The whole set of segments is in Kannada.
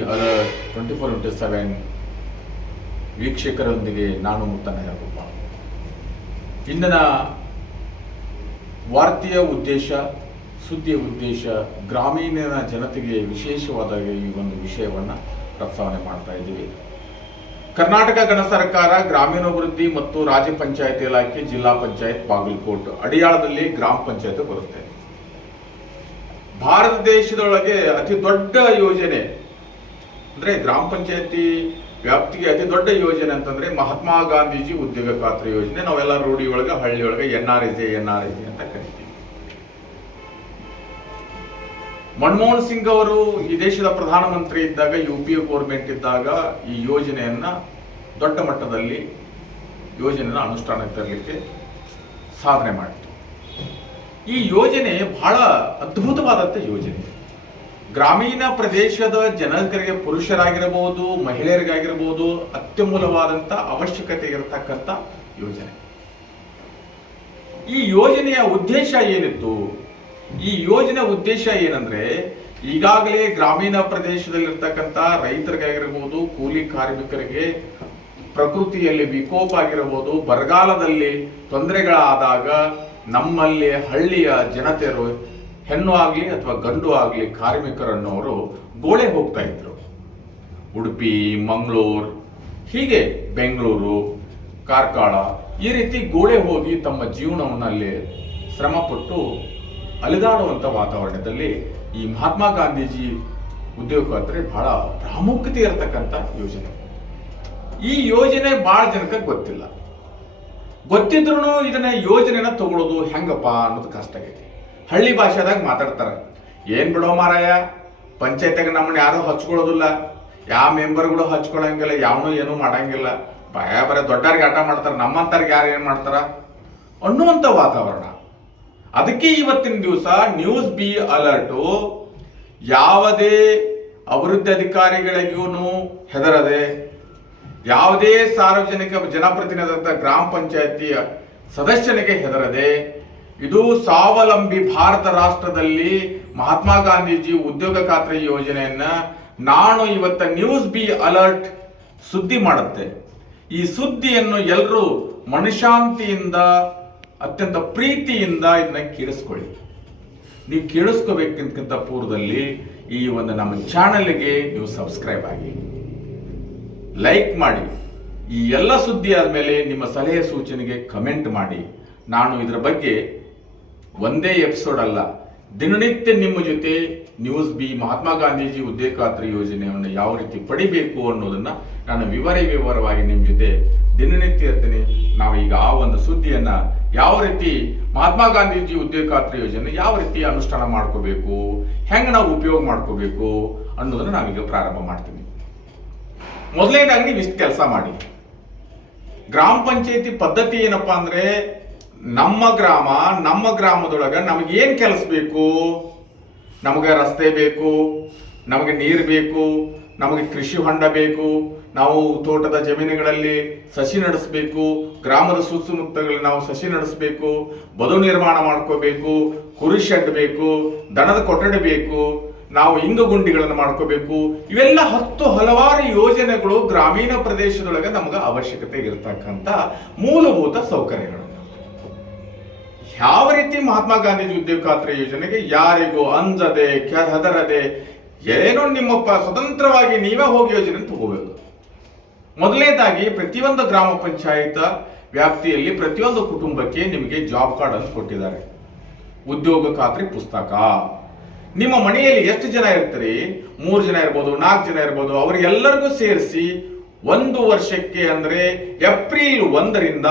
Alert twenty four into seven ವೀಕ್ಷಕರೊಂದಿಗೆ ನಾನು ಮುತ್ತನ ಹೇಳಪ್ಪ. ಇಂದಿನ ವಾರ್ತೆಯ ಉದ್ದೇಶ, ಸುದ್ದಿಯ ಉದ್ದೇಶ ಗ್ರಾಮೀಣ ಜನತೆಗೆ ವಿಶೇಷವಾದ ಈ ಒಂದು ವಿಷಯವನ್ನು ಪ್ರಸ್ತಾವನೆ ಮಾಡ್ತಾ ಇದ್ದೀವಿ. ಕರ್ನಾಟಕ ಗಣ ಸರ್ಕಾರ, ಗ್ರಾಮೀಣಾಭಿವೃದ್ಧಿ ಮತ್ತು ರಾಜ್ಯ ಪಂಚಾಯತ್ ಇಲಾಖೆ, ಜಿಲ್ಲಾ ಪಂಚಾಯತ್, ಬಾಗಲಕೋಟ್ ಅಡಿಯಾಳದಲ್ಲಿ ಗ್ರಾಮ ಪಂಚಾಯತ್ ಬರುತ್ತೆ. ಭಾರತ ದೇಶದೊಳಗೆ ಅತಿ ದೊಡ್ಡ ಯೋಜನೆ ಅಂದ್ರೆ ಗ್ರಾಮ ಪಂಚಾಯತಿ ವ್ಯಾಪ್ತಿಗೆ ಅತಿ ದೊಡ್ಡ ಯೋಜನೆ ಅಂತಂದ್ರೆ ಮಹಾತ್ಮ ಗಾಂಧೀಜಿ ಉದ್ಯೋಗ ಖಾತ್ರಿ ಯೋಜನೆ. ನಾವೆಲ್ಲ ರೂಢಿ ಒಳಗೆ, ಹಳ್ಳಿ ಒಳಗೆ N R S N R S ಅಂತ ಕರಿತೀವಿ. ಮನಮೋಹನ್ ಸಿಂಗ್ ಅವರು ಈ ದೇಶದ ಪ್ರಧಾನಮಂತ್ರಿ ಇದ್ದಾಗ, ಯು ಪಿ ಎ ಗೋರ್ಮೆಂಟ್ ಇದ್ದಾಗ ಈ ಯೋಜನೆಯನ್ನ ದೊಡ್ಡ ಮಟ್ಟದಲ್ಲಿ ಯೋಜನೆನ ಅನುಷ್ಠಾನಕ್ಕೆ ತರಲಿಕ್ಕೆ ಸಾಧನೆ ಮಾಡಿತು ಈ ಯೋಜನೆ ಬಹಳ ಅದ್ಭುತವಾದಂಥ ಯೋಜನೆ. ಗ್ರಾಮೀಣ ಪ್ರದೇಶದ ಜನರಿಗೆ ಪುರುಷರಾಗಿರಬಹುದು, ಮಹಿಳೆಯರಿಗಾಗಿರಬಹುದು ಅತ್ಯಮೂಲವಾದಂಥ ಅವಶ್ಯಕತೆ ಇರತಕ್ಕಂಥ ಯೋಜನೆ. ಈ ಯೋಜನೆಯ ಉದ್ದೇಶ ಏನಿತ್ತು? ಈ ಯೋಜನೆ ಉದ್ದೇಶ ಏನಂದ್ರೆ, ಈಗಾಗಲೇ ಗ್ರಾಮೀಣ ಪ್ರದೇಶದಲ್ಲಿರ್ತಕ್ಕಂಥ ರೈತರಿಗಾಗಿರ್ಬೋದು ಕೂಲಿ ಕಾರ್ಮಿಕರಿಗೆ ಪ್ರಕೃತಿಯಲ್ಲಿ ವಿಕೋಪ ಆಗಿರಬಹುದು ಬರಗಾಲದಲ್ಲಿ ತೊಂದರೆಗಳಾದಾಗ ನಮ್ಮಲ್ಲಿ ಹಳ್ಳಿಯ ಜನತೆಯರು ಹೆಣ್ಣು ಆಗಲಿ ಅಥವಾ ಗಂಡು ಆಗಲಿ ಕಾರ್ಮಿಕರನ್ನೋರು ಗೋಳೆ ಹೋಗ್ತಾ ಇದ್ರು. ಉಡುಪಿ, ಮಂಗಳೂರು, ಹೀಗೆ ಬೆಂಗಳೂರು, ಕಾರ್ಕಳ ಈ ರೀತಿ ಗೋಳೆ ಹೋಗಿ ತಮ್ಮ ಜೀವನವನ್ನಲ್ಲಿ ಶ್ರಮಪಟ್ಟು ಅಲೆದಾಡುವಂಥ ವಾತಾವರಣದಲ್ಲಿ ಈ ಮಹಾತ್ಮ ಗಾಂಧೀಜಿ ಉದ್ಯೋಗ ಖಾತ್ರಿ ಬಹಳ ಪ್ರಾಮುಖ್ಯತೆ ಇರತಕ್ಕಂಥ ಯೋಜನೆ. ಈ ಯೋಜನೆ ಬಹಳ ಜನಕ್ಕೆ ಗೊತ್ತಿಲ್ಲ. ಗೊತ್ತಿದ್ರು ಇದನ್ನ ಯೋಜನೆನ ತಗೊಳ್ಳೋದು ಹೆಂಗಪ್ಪ ಅನ್ನೋದು ಕಷ್ಟ ಆಗೈತಿ. ಹಳ್ಳಿ ಭಾಷೆದಾಗ ಮಾತಾಡ್ತಾರೆ. ಏನ್ ಬಿಡೋ ಮಾರಾಯ? ಪಂಚಾಯತ್ಯಾಗ ನಮ್ಮನ್ನ ಯಾರು ಹಚ್ಕೊಳ್ಳೋದಿಲ್ಲ. ಯಾವ ಮೆಂಬರ್ಗಳು ಹಚ್ಕೊಳ್ಳೋಂಗಿಲ್ಲ ಯಾವನು ಏನು ಮಾಡಂಗಿಲ್ಲ. ಭಯ ಬರ ದೊಡ್ಡವ್ರಿಗೆ ಆಟ ಮಾಡ್ತಾರೆ, ನಮ್ಮಂತವ್ರಿಗೆ ಯಾರು ಏನು ಮಾಡ್ತಾರ? ಅನ್ನುವಂಥ ವಾತಾವರಣ. ಅದಕ್ಕೆ ಇವತ್ತಿನ ದಿವಸ ನ್ಯೂಸ್ ಬಿ ಅಲರ್ಟು ಯಾವುದೇ ಅಭಿವೃದ್ಧಿ ಅಧಿಕಾರಿಗಳಿಗೂ ಹೆದರದೆ, ಯಾವುದೇ ಸಾರ್ವಜನಿಕ ಜನಪ್ರತಿನಿಧಿಯಾದಂಥ ಗ್ರಾಮ ಪಂಚಾಯತಿ ಸದಸ್ಯನಿಗೆ ಹೆದರದೆ ಇದು ಸ್ವಾವಲಂಬಿ ಭಾರತ ರಾಷ್ಟ್ರದಲ್ಲಿ ಮಹಾತ್ಮ ಗಾಂಧೀಜಿ ಉದ್ಯೋಗ ಖಾತ್ರಿ ಯೋಜನೆಯನ್ನ ನಾನು ಇವತ್ತ ನ್ಯೂಸ್ ಬಿ ಅಲರ್ಟ್ ಸುದ್ದಿ ಮಾಡುತ್ತೆ. ಈ ಸುದ್ದಿಯನ್ನು ಎಲ್ಲರೂ ಮನಶಾಂತಿಯಿಂದ, ಅತ್ಯಂತ ಪ್ರೀತಿಯಿಂದ ಇದನ್ನ ಕೇಳಿಸ್ಕೊಳ್ಳಿ. ನೀವು ಕೇಳಿಸ್ಕೋಬೇಕಂತ ಪೂರ್ವದಲ್ಲಿ ಈ ಒಂದು ನಮ್ಮ ಚಾನಲ್ಗೆ ನೀವು ಸಬ್ಸ್ಕ್ರೈಬ್ ಆಗಿ. ಲೈಕ್ ಮಾಡಿ. ಈ ಎಲ್ಲ ಸುದ್ದಿ ಆದಮೇಲೆ ನಿಮ್ಮ ಸಲಹೆ ಸೂಚನೆಗೆ ಕಮೆಂಟ್ ಮಾಡಿ. ನಾನು ಇದರ ಬಗ್ಗೆ ಒಂದೇ ಎಪಿಸೋಡ್ ಅಲ್ಲ. ದಿನನಿತ್ಯ ನಿಮ್ಮ ಜೊತೆ ನ್ಯೂಸ್ ಬಿ, ಮಹಾತ್ಮ ಗಾಂಧೀಜಿ ಉದ್ಯೋಗ ಖಾತ್ರಿ ಯೋಜನೆಯನ್ನು ಯಾವ ರೀತಿ ಪಡಿಬೇಕು ಅನ್ನೋದನ್ನ ನಾನು ವಿವರ ವಿವರವಾಗಿ ನಿಮ್ಮ ಜೊತೆ ದಿನನಿತ್ಯ ಇರ್ತೀನಿ. ನಾವು ಈಗ ಆ ಒಂದು ಸುದ್ದಿಯನ್ನ ಯಾವ ರೀತಿ ಮಹಾತ್ಮ ಗಾಂಧೀಜಿ ಉದ್ಯೋಗ ಖಾತ್ರಿ ಯೋಜನೆ ಯಾವ ರೀತಿ ಅನುಷ್ಠಾನ ಮಾಡ್ಕೋಬೇಕು, ಹೆಂಗೆ ನಾವು ಉಪಯೋಗ ಮಾಡ್ಕೋಬೇಕು ಅನ್ನೋದನ್ನ ನಾವೀಗ ಪ್ರಾರಂಭ ಮಾಡ್ತೀನಿ. ಮೊದಲನೇದಾಗಿ ನೀವು ಇಷ್ಟು ಕೆಲಸ ಮಾಡಿ. ಗ್ರಾಮ ಪಂಚಾಯತಿ ಪದ್ಧತಿ ಏನಪ್ಪಾ ಅಂದ್ರೆ ನಮ್ಮ ಗ್ರಾಮ, ನಮ್ಮ ಗ್ರಾಮದೊಳಗ ನಮಗೆ ಏನು ಕೆಲಸ ಬೇಕು? ನಮಗೆ ರಸ್ತೆ ಬೇಕು, ನಮಗೆ ನೀರು ಬೇಕು, ನಮಗೆ ಕೃಷಿ ಹೊಂಡ ಬೇಕು, ನಾವು ತೋಟದ ಜಮೀನುಗಳಲ್ಲಿ ಸಸಿ ನಡೆಸಬೇಕು, ಗ್ರಾಮದ ಸುತ್ತಮುತ್ತಗಳಲ್ಲಿ ನಾವು ಸಸಿ ನಡೆಸಬೇಕು, ಬದು ನಿರ್ಮಾಣ ಮಾಡ್ಕೋಬೇಕು, ಕುರಿ ಶೆಡ್ ಬೇಕು ದನದ ಕೊಠಡಿ ಬೇಕು, ನಾವು ಇಂಗು ಗುಂಡಿಗಳನ್ನು ಮಾಡ್ಕೋಬೇಕು. ಇವೆಲ್ಲ ಹತ್ತು ಹಲವಾರು ಯೋಜನೆಗಳು ಗ್ರಾಮೀಣ ಪ್ರದೇಶದೊಳಗೆ ನಮಗೆ ಅವಶ್ಯಕತೆ ಇರತಕ್ಕಂಥ ಮೂಲಭೂತ ಸೌಕರ್ಯಗಳು. ಯಾವ ರೀತಿ ಮಹಾತ್ಮ ಗಾಂಧೀಜಿ ಉದ್ಯೋಗ ಖಾತ್ರಿ ಯೋಜನೆಗೆ ಯಾರಿಗೂ ಅಂಜದೆ ಹೆದರದೆ, ಏನೋ ನಿಮ್ಮ ಸ್ವತಂತ್ರವಾಗಿ ನೀವೇ ಹೋಗಿ ಯೋಜನೆ ತಗೋಬೇಕು. ಮೊದಲನೇದಾಗಿ ಪ್ರತಿಯೊಂದು ಗ್ರಾಮ ಪಂಚಾಯತ್ ವ್ಯಾಪ್ತಿಯಲ್ಲಿ ಪ್ರತಿಯೊಂದು ಕುಟುಂಬಕ್ಕೆ ನಿಮಗೆ ಜಾಬ್ ಕಾರ್ಡ್ ಅನ್ನು ಕೊಟ್ಟಿದ್ದಾರೆ. ಉದ್ಯೋಗ ಖಾತ್ರಿ ಪುಸ್ತಕ. ನಿಮ್ಮ ಮನೆಯಲ್ಲಿ ಎಷ್ಟು ಜನ ಇರ್ತೀರಿ? ಮೂರು ಜನ ಇರ್ಬೋದು, ನಾಲ್ಕು ಜನ ಇರ್ಬೋದು ಅವರಿಗೆಲ್ಲರಿಗೂ ಸೇರಿಸಿ ಒಂದು ವರ್ಷಕ್ಕೆ ಅಂದ್ರೆ ಏಪ್ರಿಲ್ ಒಂದರಿಂದ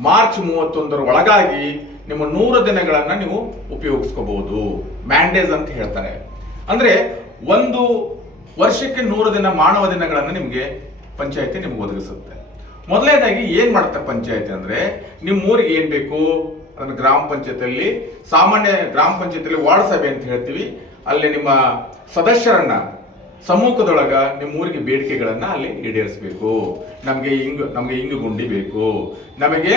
ಮಾರ್ಚ್ ಮೂವತ್ತೊಂದರ ಒಳಗಾಗಿ ನಿಮ್ಮ ನೂರು ದಿನಗಳನ್ನ ನೀವು ಉಪಯೋಗಿಸ್ಕೋಬಹುದು. ಮ್ಯಾಂಡೇಜ್ ಅಂತ ಹೇಳ್ತಾರೆ. ಅಂದ್ರೆ ಒಂದು ವರ್ಷಕ್ಕೆ ನೂರು ದಿನ ಮಾನವ ದಿನಗಳನ್ನು ನಿಮಗೆ ಪಂಚಾಯತಿ ನಿಮ್ಗೆ ಒದಗಿಸುತ್ತೆ. ಮೊದಲನೇದಾಗಿ ಏನ್ ಮಾಡ್ತಾರೆ ಪಂಚಾಯತಿ ಅಂದ್ರೆ ನಿಮ್ಮ ಊರಿಗೆ ಏನ್ ಬೇಕು? ಅದನ್ನು ಗ್ರಾಮ ಪಂಚಾಯತಿಯಲ್ಲಿ, ಸಾಮಾನ್ಯ ಗ್ರಾಮ ಪಂಚಾಯತಿಯಲ್ಲಿ ವಾರ್ಡ್ ಸಭೆ ಅಂತ ಹೇಳ್ತೀವಿ. ಅಲ್ಲಿ ನಿಮ್ಮ ಸದಸ್ಯರನ್ನ ಸಮ್ಮುಖದೊಳಗ ನಿಮ್ಮ ಊರಿಗೆ ಬೇಡಿಕೆಗಳನ್ನ ಅಲ್ಲಿ ಈಡೇರಿಸಬೇಕು. ನಮಗೆ ಇಂಗು ನಮಗೆ ಇಂಗು ಗುಂಡಿ ಬೇಕು. ನಮಗೆ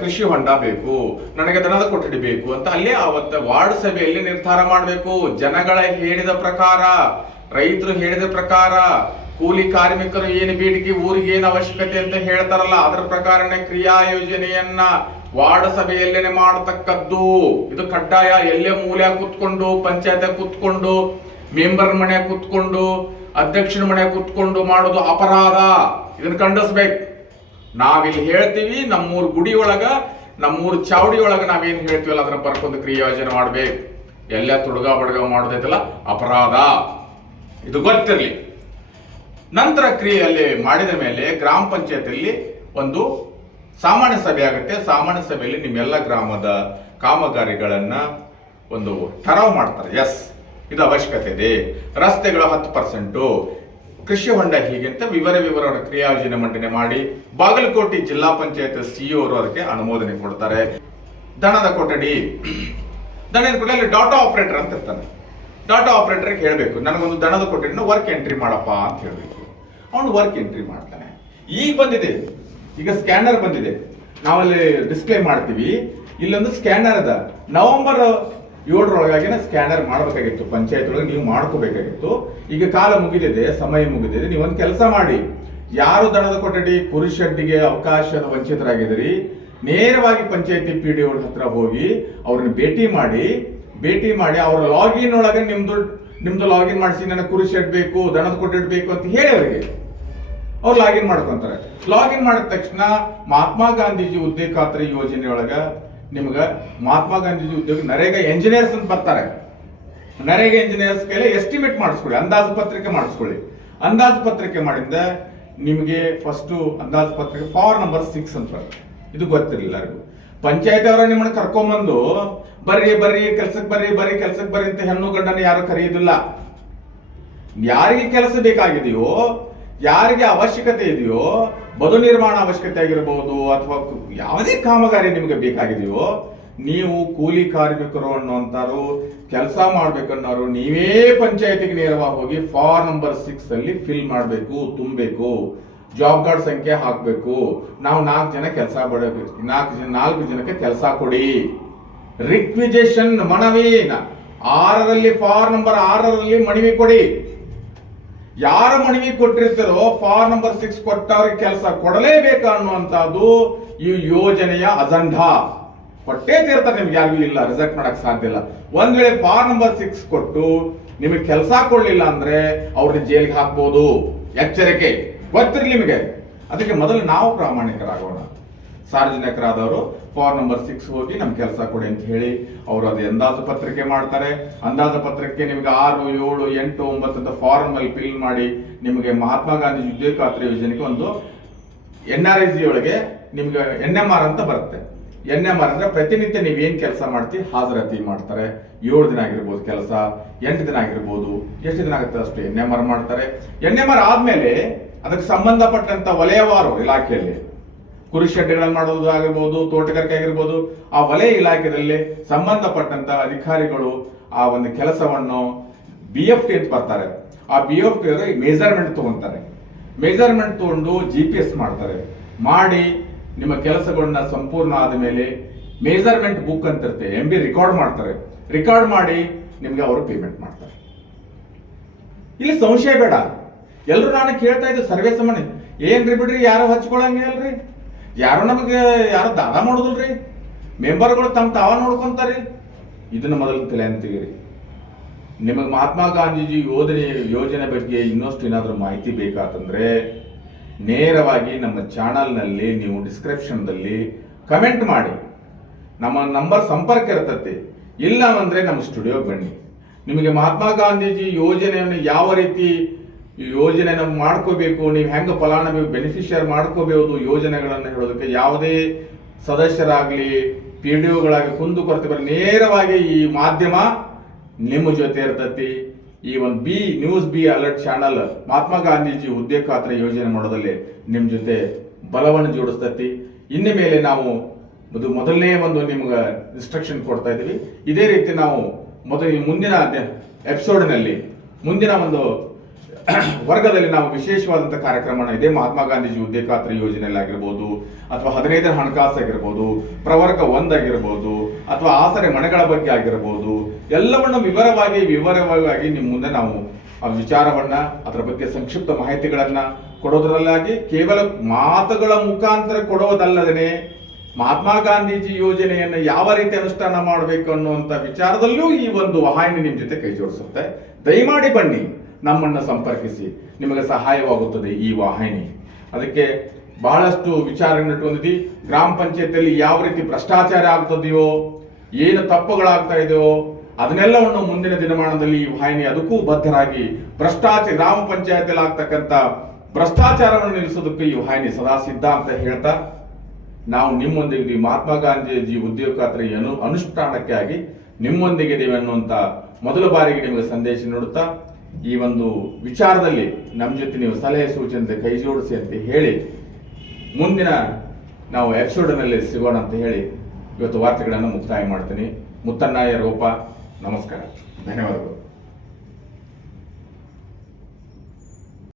ಕೃಷಿ ಹೊಂಡ ಬೇಕು. ನನಗೆ ದನದ ಕೊಠಡಿ ಬೇಕು ಅಂತ ಅಲ್ಲೇ ಅವತ್ತ ವಾರ್ಡ್ ಸಭೆಯಲ್ಲಿ ನಿರ್ಧಾರ ಮಾಡಬೇಕು. ಜನಗಳ ಹೇಳಿದ ಪ್ರಕಾರ, ರೈತರು ಹೇಳಿದ ಪ್ರಕಾರ, ಕೂಲಿ ಕಾರ್ಮಿಕರು ಏನು ಬೇಡಿಕೆ, ಊರಿಗೆ ಏನು ಅವಶ್ಯಕತೆ ಅಂತ ಹೇಳ್ತಾರಲ್ಲ, ಅದರ ಪ್ರಕಾರನೇ ಕ್ರಿಯಾ ಯೋಜನೆಯನ್ನ ವಾರ್ಡ್ ಸಭೆಯಲ್ಲೇನೆ ಮಾಡತಕ್ಕದ್ದು. ಇದು ಕಡ್ಡಾಯ ಎಲ್ಲೇ ಮೂಲೆ ಕೂತ್ಕೊಂಡು ಪಂಚಾಯತ್ ಕೂತ್ಕೊಂಡು ಮೆಂಬರ್ ಮನೆ ಕೂತ್ಕೊಂಡು ಅಧ್ಯಕ್ಷನ ಮನೆ ಕೂತ್ಕೊಂಡು ಮಾಡೋದು ಅಪರಾಧ. ಇದನ್ನ ಖಂಡಿಸ್ಬೇಕು. ನಾವಿಲ್ಲಿ ಹೇಳ್ತೀವಿ, ನಮ್ಮೂರು ಗುಡಿ ಒಳಗ ನಮ್ಮೂರು ಚಾವಡಿ ಒಳಗ ನಾವೇನು ಹೇಳ್ತೀವಲ್ಲ, ಅದನ್ನ ಬರ್ಕೊಂಡು ಕ್ರಿಯಾ ಯೋಜನೆ ಮಾಡ್ಬೇಕು. ಎಲ್ಲ ತುಡುಗ ಬಡಗ ಮಾಡೋದೈತಲ್ಲ, ಅಪರಾಧ. ಇದು ಗೊತ್ತಿರಲಿ. ನಂತರ ಕ್ರಿಯೆಯಲ್ಲಿ ಮಾಡಿದ ಮೇಲೆ ಗ್ರಾಮ ಪಂಚಾಯತಿಯಲ್ಲಿ ಒಂದು ಸಾಮಾನ್ಯ ಸಭೆ ಆಗುತ್ತೆ. ಸಾಮಾನ್ಯ ಸಭೆಯಲ್ಲಿ ನಿಮ್ಮೆಲ್ಲ ಗ್ರಾಮದ ಕಾಮಗಾರಿಗಳನ್ನು ಒಂದು ಠರಾವ್ ಮಾಡ್ತಾರೆ. ಎಸ್ ಇದು ಅವಶ್ಯಕತೆ ಇದೆ ರಸ್ತೆಗಳ ಹತ್ತು ಪರ್ಸೆಂಟು. ಕೃಷಿ ಹೊಂಡ ಹೀಗಿಂತ ವಿವರ ವಿವರವನ್ನು ಕ್ರಿಯಾ ಯೋಜನೆ ಮಂಡನೆ ಮಾಡಿ ಬಾಗಲಕೋಟೆ ಜಿಲ್ಲಾ ಪಂಚಾಯತ್ ಸಿಇಒ ಅವರು ಅದಕ್ಕೆ ಅನುಮೋದನೆ ಕೊಡ್ತಾರೆ. ದಣದ ಕೊಠಡಿ. ದಣದ ಕೊಡಲಿ ಡಾಟಾ ಆಪರೇಟರ್ ಅಂತ ಇರ್ತಾನೆ. ಡಾಟಾ ಆಪರೇಟರ್ಗೆ ಹೇಳಬೇಕು, ನನಗೊಂದು ದಣದ ಕೊಠಡಿನ ವರ್ಕ್ ಎಂಟ್ರಿ ಮಾಡಪ್ಪ ಅಂತ ಹೇಳಬೇಕು. ಅವನು ವರ್ಕ್ ಎಂಟ್ರಿ ಮಾಡ್ತಾನೆ. ಈಗ ಬಂದಿದೆ. ಈಗ ಸ್ಕ್ಯಾನರ್ ಬಂದಿದೆ. ನಾವಲ್ಲಿ ಡಿಸ್ಪ್ಲೇ ಮಾಡ್ತೀವಿ. ಇಲ್ಲೊಂದು ಸ್ಕ್ಯಾನರ್ ಅದ. ನವೆಂಬರ್ ಏಳರೊಳಗಾಗಿನ ಸ್ಕ್ಯಾನರ್ ಮಾಡಬೇಕಾಗಿತ್ತು, ಪಂಚಾಯತ್ ಒಳಗೆ ನೀವು ಮಾಡ್ಕೋಬೇಕಾಗಿತ್ತು. ಈಗ ಕಾಲ ಮುಗಿದಿದೆ, ಸಮಯ ಮುಗಿದಿದೆ, ನೀವೊಂದು ಕೆಲಸ ಮಾಡಿ. ಯಾರು ದನದ ಕೊಠಡಿ, ಕುರಿ ಶೆಡ್ಡಿಗೆ ಅವಕಾಶದ ವಂಚಿತರಾಗಿದ್ದೀರಿ, ನೇರವಾಗಿ ಪಂಚಾಯತಿ ಪಿ ಡಿ ಹತ್ರ ಹೋಗಿ ಅವ್ರನ್ನ ಭೇಟಿ ಮಾಡಿ ಭೇಟಿ ಮಾಡಿ ಅವ್ರ ಲಾಗಿನ್ ಒಳಗೆ ನಿಮ್ದು ನಿಮ್ದು ಲಾಗಿನ್ ಮಾಡಿಸಿ ನನಗೆ ಕುರಿ ಶೆಡ್ ಬೇಕು ದಣದ ಕೊಠಡಿ ಅಂತ ಹೇಳಿ ಅವರಿಗೆ. ಅವ್ರು ಲಾಗಿನ್ ಮಾಡ್ಕೊಂತಾರೆ. ಲಾಗಿನ್ ಮಾಡಿದ ತಕ್ಷಣ ಮಹಾತ್ಮ ಗಾಂಧೀಜಿ ಉದ್ಯೋಗ ಖಾತ್ರಿ ಯೋಜನೆ ಒಳಗ ನಿಮ್ಗ ಮಹಾತ್ಮ ಗಾಂಧೀಜಿ ಉದ್ಯೋಗ ನರೇಗಾ ಎಂಜಿನಿಯರ್ಸ್ ಅಂತ ಬರ್ತಾರೆ. ನರೇಗಾ ಎಂಜಿನಿಯರ್ಸ್ ಕೈಲಿ ಎಸ್ಟಿಮೇಟ್ ಮಾಡಿಸ್ಕೊಳ್ಳಿ, ಅಂದಾಜು ಪತ್ರಿಕೆ ಮಾಡಿಸ್ಕೊಳ್ಳಿ. ಅಂದಾಜು ಪತ್ರಿಕೆ ಮಾಡಿಂದ ನಿಮಗೆ ಫಸ್ಟ್ ಅಂದಾಜು ಪತ್ರಿಕೆ ಪವರ್ ನಂಬರ್ ಸಿಕ್ಸ್ ಅಂತ ಬರುತ್ತೆ. ಇದು ಗೊತ್ತಿರಲಿಲ್ಲ ಎಲ್ಲರಿಗೂ. ಪಂಚಾಯತ್ ಅವರ ನಿಮ್ಮನ್ನ ಕರ್ಕೊಂಬಂದು, ಬರ್ರಿ ಬರ್ರಿ ಕೆಲ್ಸಕ್ಕೆ ಬರ್ರಿ ಬರ್ರಿ ಕೆಲ್ಸಕ್ಕೆ ಬರ್ರಿ ಅಂತ ಹೆಣ್ಣು ಗಂಡನ ಯಾರು ಕರೆಯುವುದಿಲ್ಲ ಯಾರಿಗೆ ಕೆಲಸ ಬೇಕಾಗಿದೆಯೋ, ಯಾರಿಗೆ ಅವಶ್ಯಕತೆ ಇದೆಯೋ ಬದು ನಿರ್ಮಾಣ ಅವಶ್ಯಕತೆ ಆಗಿರಬಹುದು ಅಥವಾ ಯಾವುದೇ ಕಾಮಗಾರಿ ನಿಮಗೆ ಬೇಕಾಗಿದೆಯೋ, ನೀವು ಕೂಲಿ ಕಾರ್ಮಿಕರು ಅನ್ನೋಂಥವ್ರು ಕೆಲಸ ಮಾಡ್ಬೇಕನ್ನೋರು ನೀವೇ ಪಂಚಾಯತಿಗೆ ನೇರವಾಗಿ ಹೋಗಿ ಫಾರ್ ನಂಬರ್ ಸಿಕ್ಸ್ ಅಲ್ಲಿ ಫಿಲ್ ಮಾಡಬೇಕು, ತುಂಬಬೇಕು. ಜಾಬ್ ಕಾರ್ಡ್ ಸಂಖ್ಯೆ ಹಾಕಬೇಕು. ನಾವು ನಾಲ್ಕು ಜನ ಕೆಲಸ ಬಡಬೇಕು ನಾಲ್ಕು ಜನ, ನಾಲ್ಕು ಜನಕ್ಕೆ ಕೆಲಸ ಕೊಡಿ. ರಿಕ್ವಿಜೇಷನ್ ಮನವಿ ಆರರಲ್ಲಿ, ಫಾರ್ ನಂಬರ್ ಆರರಲ್ಲಿ ಮನವಿ ಕೊಡಿ. ಯಾರ ಮನವಿ ಕೊಟ್ಟಿರ್ತಾರೋ, ಫಾರ್ ನಂಬರ್ ಸಿಕ್ಸ್ ಕೊಟ್ಟವ್ರಿಗೆ ಕೆಲಸ ಕೊಡಲೇಬೇಕು ಅನ್ನುವಂಥದ್ದು ಈ ಯೋಜನೆಯ ಅಜಂಡಾ. ಕೊಟ್ಟೇ ತೀರ್ತಾರೆ ನಿಮ್ಗೆ ಯಾರಿಗೂ ಇಲ್ಲ ರಿಜೆಕ್ಟ್ ಮಾಡಕ್ ಸಾಧ್ಯ ಇಲ್ಲ. ಒಂದ್ ವೇಳೆ ಫಾರ್ ನಂಬರ್ ಸಿಕ್ಸ್ ಕೊಟ್ಟು ನಿಮಗೆ ಕೆಲಸ ಕೊಡ್ಲಿಲ್ಲ ಅಂದ್ರೆ ಅವ್ರನ್ನ ಜೈಲಿಗೆ ಹಾಕ್ಬೋದು. ಎಚ್ಚರಿಕೆ. ಗೊತ್ತಿರ್ಲಿ ನಿಮಗೆ. ಅದಕ್ಕೆ ಮೊದಲು ನಾವು ಪ್ರಾಮಾಣಿಕರಾಗೋಣ. ಸಾರ್ವಜನಿಕರಾದವರು ಫಾರ್ ನಂಬರ್ ಸಿಕ್ಸ್ ಹೋಗಿ ನಮ್ ಕೆಲಸ ಕೊಡಿ ಅಂತ ಹೇಳಿ ಅವರು ಅದು ಅಂದಾಜು ಪತ್ರಿಕೆ ಮಾಡ್ತಾರೆ. ಅಂದಾಜು ಪತ್ರಿಕೆ ನಿಮಗೆ ಆರು, ಏಳು, ಎಂಟು, ಒಂಬತ್ತು ಅಂತ ಫಾರ್ಮ್ ಅಲ್ಲಿ ಫಿಲ್ ಮಾಡಿ ನಿಮಗೆ ಮಹಾತ್ಮ ಗಾಂಧಿ ಉದ್ಯೋಗ ಖಾತ್ರಿ ಯೋಜನೆಗೆ ಒಂದು ಎನ್ ಆರ್ ಐ ಜಿ ಒಳಗೆ ನಿಮ್ಗೆ ಎನ್ ಎಂ ಆರ್ ಅಂತ ಬರುತ್ತೆ. ಎನ್ ಎಂ ಆರ್ ಅಂದ್ರೆ ಪ್ರತಿನಿತ್ಯ ನೀವ್ ಏನ್ ಕೆಲಸ ಮಾಡ್ತಿ ಹಾಜರಾತಿ ಮಾಡ್ತಾರೆ. ಏಳು ದಿನ ಆಗಿರ್ಬೋದು ಕೆಲಸ, ಎಂಟು ದಿನ ಆಗಿರ್ಬೋದು, ಎಷ್ಟು ದಿನ ಆಗುತ್ತೆ ಅಷ್ಟು ಎನ್ ಎಂ ಆರ್ ಮಾಡ್ತಾರೆ. ಎನ್ ಎಂ ಆರ್ ಆದ್ಮೇಲೆ ಅದಕ್ಕೆ ಸಂಬಂಧಪಟ್ಟಂತ ವಲಯವಾರು ಇಲಾಖೆಯಲ್ಲಿ ಕುರಿ ಶೆಡ್ಗಳನ್ನು ಮಾಡೋದು ತೋಟಗಾರಿಕೆ ಆಗಿರ್ಬೋದು ಆ ವಲಯ ಇಲಾಖೆಯಲ್ಲಿ ಸಂಬಂಧಪಟ್ಟಂತ ಅಧಿಕಾರಿಗಳು ಆ ಒಂದು ಕೆಲಸವನ್ನು ಬಿ ಎಫ್ ಟಿ ಅಂತ ಬರ್ತಾರೆ. ಆ ಬಿ ಎಫ್ ಟಿ ಮೆಜರ್ಮೆಂಟ್ ತಗೊಂತಾರೆ. ಮೆಜರ್ಮೆಂಟ್ ತಗೊಂಡು ಜಿ ಪಿ ಎಸ್ ಮಾಡ್ತಾರೆ. ಮಾಡಿ ನಿಮ್ಮ ಕೆಲಸಗಳನ್ನ ಸಂಪೂರ್ಣ ಆದ ಮೇಲೆ ಮೇಜರ್ಮೆಂಟ್ ಬುಕ್ ಅಂತ ಇರುತ್ತೆ ಎಂ ಬಿ ರೆಕಾರ್ಡ್ ಮಾಡ್ತಾರೆ. ರೆಕಾರ್ಡ್ ಮಾಡಿ ನಿಮ್ಗೆ ಅವರು ಪೇಮೆಂಟ್ ಮಾಡ್ತಾರೆ. ಇಲ್ಲಿ ಸಂಶಯ ಬೇಡ. ಎಲ್ಲರೂ ನಾನು ಕೇಳ್ತಾ ಇದ್ದೆ ಸರ್ವೇ ಸಾಮಾನ್ಯ. ಏನ್ರಿ ಬಿಡ್ರಿ, ಯಾರು ಹಚ್ಕೊಳಂಗಿಲ್ರಿ ಯಾರು ನಮಗೆ ಯಾರು ದಾನ ಮಾಡೋದಿಲ್ರಿ? ಮೆಂಬರ್ಗಳು ತಮ್ಮ ತಾವ ನೋಡ್ಕೊಂತಾರಿ? ಇದನ್ನ ಮೊದಲು ತಲೆ ಅಂತೀರಿ ನಿಮಗೆ ಮಹಾತ್ಮ ಗಾಂಧೀಜಿ ಯೋಜನೆ ಯೋಜನೆ ಬಗ್ಗೆ ಇನ್ನಷ್ಟು ಏನಾದರೂ ಮಾಹಿತಿ ಬೇಕಾತಂದ್ರೆ ನೇರವಾಗಿ ನಮ್ಮ ಚಾನಲ್ನಲ್ಲಿ ನೀವು ಡಿಸ್ಕ್ರಿಪ್ಷನ್ದಲ್ಲಿ ಕಮೆಂಟ್ ಮಾಡಿ. ನಮ್ಮ ನಂಬರ್ ಸಂಪರ್ಕ ಇರ್ತತಿ. ಇಲ್ಲ ಅಂದರೆ ನಮ್ಮ ಸ್ಟುಡಿಯೋಗೆ ಬನ್ನಿ. ನಿಮಗೆ ಮಹಾತ್ಮ ಗಾಂಧೀಜಿ ಯೋಜನೆಯನ್ನು ಯಾವ ರೀತಿ ಈ ನಮ್ಗೆ ಮಾಡ್ಕೋಬೇಕು, ನೀವು ಹೆಂಗೆ ಫಲಾನುಭವಿ ಬೆನಿಫಿಷಿಯರ್ ಮಾಡ್ಕೋಬಹುದು ಯೋಜನೆಗಳನ್ನು ಹೇಳೋದಕ್ಕೆ ಯಾವುದೇ ಸದಸ್ಯರಾಗಲಿ ಪಿ ಡಿ ಒಗಳಾಗಿ ಕುಂದು ಕೊರತೆ ಬರ ನೇರವಾಗಿ ಈ ಮಾಧ್ಯಮ ನಿಮ್ಮ ಜೊತೆ ಇರ್ತತಿ. ಈ ಒಂದು B news B alert channel Mahatma Gandhiji ಉದ್ಯೋಗ ಖಾತ್ರಿ ಯೋಜನೆ ಮಾಡೋದಲ್ಲಿ ನಿಮ್ಮ ಜೊತೆ ಬಲವನ್ನು ಜೋಡಿಸ್ತತಿ. ಇನ್ನು ಮೇಲೆ ನಾವು ಅದು ಮೊದಲನೇ ಒಂದು ನಿಮ್ಗೆ ಇನ್ಸ್ಟ್ರಕ್ಷನ್ ಕೊಡ್ತಾ ಇದೀವಿ ಇದೇ ರೀತಿ ನಾವು ಮೊದಲ ಮುಂದಿನ ಎಪಿಸೋಡ್ನಲ್ಲಿ ಮುಂದಿನ ಒಂದು ವರ್ಗದಲ್ಲಿ ನಾವು ವಿಶೇಷವಾದಂಥ ಕಾರ್ಯಕ್ರಮನ ಇದೆ. ಮಹಾತ್ಮ ಗಾಂಧೀಜಿ ಉದ್ಯೋಗ ಖಾತ್ರಿ ಯೋಜನೆಯಲ್ಲಿ ಆಗಿರ್ಬೋದು ಅಥವಾ ಹದಿನೈದರ ಹಣಕಾಸು ಆಗಿರ್ಬೋದು, ಪ್ರವರ್ಗ ಒಂದಾಗಿರ್ಬೋದು ಅಥವಾ ಆಸರೆ ಮನೆಗಳ ಬಗ್ಗೆ ಆಗಿರ್ಬೋದು, ಎಲ್ಲವನ್ನು ವಿವರವಾಗಿ ವಿವರವಾಗಿ ನಿಮ್ಮ ಮುಂದೆ ನಾವು ಆ ವಿಚಾರವನ್ನ, ಅದರ ಬಗ್ಗೆ ಸಂಕ್ಷಿಪ್ತ ಮಾಹಿತಿಗಳನ್ನ ಕೊಡೋದರಲ್ಲಾಗಿ ಕೇವಲ ಮಾತುಗಳ ಮುಖಾಂತರ ಕೊಡೋದಲ್ಲದೇ ಮಹಾತ್ಮ ಗಾಂಧೀಜಿ ಯೋಜನೆಯನ್ನು ಯಾವ ರೀತಿ ಅನುಷ್ಠಾನ ಮಾಡಬೇಕು ಅನ್ನುವಂಥ ವಿಚಾರದಲ್ಲೂ ಈ ಒಂದು ವಾಹಿನಿ ನಿಮ್ಮ ಜೊತೆ ಕೈ ಜೋಡಿಸುತ್ತೆ. ದಯಮಾಡಿ ಬನ್ನಿ. ನಮ್ಮನ್ನು ಸಂಪರ್ಕಿಸಿ. ನಿಮಗೆ ಸಹಾಯವಾಗುತ್ತದೆ ಈ ವಾಹಿನಿ. ಅದಕ್ಕೆ ಬಹಳಷ್ಟು ವಿಚಾರಗಳನ್ನು ಇಟ್ಕೊಂಡಿದ್ವಿ ಗ್ರಾಮ ಪಂಚಾಯತಿಯಲ್ಲಿ ಯಾವ ರೀತಿ ಭ್ರಷ್ಟಾಚಾರ ಆಗ್ತದೆಯೋ, ಏನು ತಪ್ಪುಗಳಾಗ್ತಾ ಇದೆಯೋ, ಅದನ್ನೆಲ್ಲವನ್ನು ಮುಂದಿನ ದಿನಮಾನದಲ್ಲಿ ಈ ವಾಹಿನಿ ಅದಕ್ಕೂ ಬದ್ಧರಾಗಿ ಭ್ರಷ್ಟಾಚಾರ ಗ್ರಾಮ ಪಂಚಾಯತಿಯಲ್ಲಿ ಆಗ್ತಕ್ಕಂಥ ಭ್ರಷ್ಟಾಚಾರವನ್ನು ನಿಲ್ಲಿಸೋದಕ್ಕೆ ಈ ವಾಹಿನಿ ಸದಾ ಸಿದ್ಧ ಅಂತ ಹೇಳ್ತಾ, ನಾವು ನಿಮ್ಮೊಂದಿಗೆ ಮಹಾತ್ಮ ಗಾಂಧೀಜಿ ಉದ್ಯೋಗ ಖಾತ್ರಿ ಅನು, ಅನುಷ್ಠಾನಕ್ಕೆ ಆಗಿ ನಿಮ್ಮೊಂದಿಗಿದ್ದೀವಿ ಅನ್ನುವಂಥ ಮೊದಲ ಬಾರಿಗೆ ನಿಮಗೆ ಸಂದೇಶ ನೀಡುತ್ತಾ ಈ ಒಂದು ವಿಚಾರದಲ್ಲಿ ನಮ್ಮ ಜೊತೆ ನೀವು ಸಲಹೆ ಸೂಚನೆ ಕೈ ಜೋಡಿಸಿ ಅಂತ ಹೇಳಿ, ಮುಂದಿನ ನಾವು ಎಪಿಸೋಡ್ನಲ್ಲಿ ಸಿಗೋಣ ಅಂತ ಹೇಳಿ ಇವತ್ತು ವಾರ್ತೆಗಳನ್ನು ಮುಕ್ತಾಯ ಮಾಡ್ತೀನಿ. ಮುತ್ತಣ್ಣಯ್ಯ ರೂಪ, ನಮಸ್ಕಾರ. ಧನ್ಯವಾದಗಳು.